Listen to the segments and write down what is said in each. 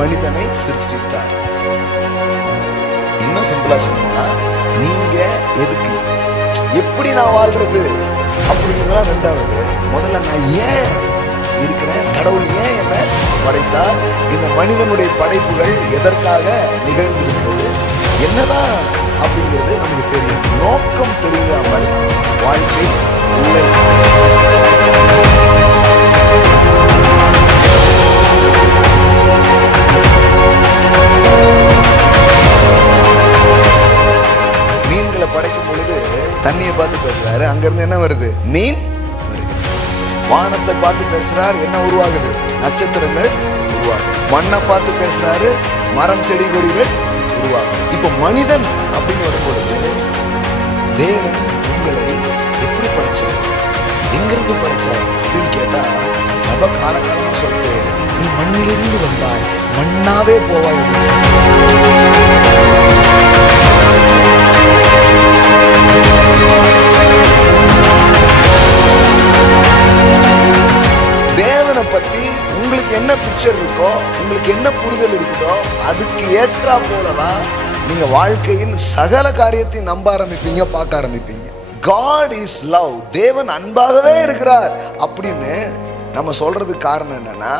மனிதனை சிருஷ்டித்தார். இன்னும் சிம்பிளா சொன்னா, நீங்க எதுக்கு, எப்படி நான் வாழ்றது அப்படிங்கிறதெல்லாம் ரெண்டாவது. முதல்ல நான் ஏன் இருக்கிறேன், கடவுள் ஏன் என்ன படைத்தார், இந்த மனிதனுடைய படைப்புகள் எதற்காக நிகழ்ந்திருக்கிறது, என்னதான் அப்படிங்கிறது நமக்கு தெரியும். நோக்கம் தெரியாமல் வாழ்க்கை இல்லை. மீன்களை படைக்கும் பொழுது தண்ணியை பார்த்து பேசுறாரு, அங்கிருந்து என்ன வருது, மீன் வருகிறது. வானத்தை பார்த்து பேசுறாரு, என்ன உருவாகுது, நட்சத்திரங்கள் உருவாகுது. மண்ணை பார்த்து பேசுறாரு, மரம் செடி கொடிகள் உருவாகும். இப்ப மனிதன் அப்படின்னு வரும் பொழுது தேவன் உங்களை எப்படி படைச்சார், எங்கிருந்து படைச்சார் அப்படின்னு கேட்டா, சபை காலகாலமா சொல்லிட்டு நீ மண்ணிலிருந்து வந்தாய், மண்ணாவே போவாய். தேவனை பத்தி உங்களுக்கு என்ன பிக்சர் இருக்கோ, உங்களுக்கு என்ன புரிதல் இருக்குதோ, அதுக்கு ஏற்றா போலதான் நீங்க வாழ்க்கையின் சகல காரியத்தையும் நம்ப ஆரம்பிப்பீங்க, பார்க்க ஆரம்பிப்பீங்க. God is love. தேவன் அன்பாகவே இருக்கிறார் அப்படின்னு நம்ம சொல்றதுக்கு காரணம் என்னன்னா,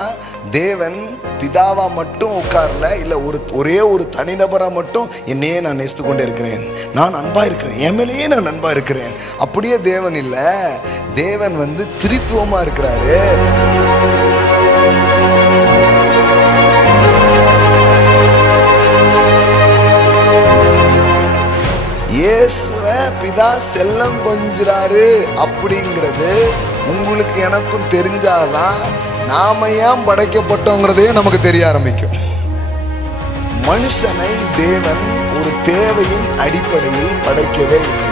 தேவன் பிதாவா மட்டும் உட்கார்ல, இல்ல ஒரே ஒரு தனிநபரா மட்டும் என்னையே நான் நேசித்து கொண்டே இருக்கிறேன், நான் அன்பா இருக்கிறேன், என் மேலேயே நான் அன்பா இருக்கிறேன், அப்படியே தேவன் இல்ல. தேவன் திரித்துவமா இருக்கிறாரு. இயேசுவை பிதா செல்லம் கொஞ்சிறாரு அப்படிங்கிறது உங்களுக்கு எனக்கும் தெரிஞ்சாதான் நாம ஏன் படைக்கப்பட்டோங்கிறதே நமக்கு தெரிய ஆரம்பிக்கும். மனுஷனை தேவன் ஒரு தேவையின் அடிப்படையில் படைக்கவே இல்லை.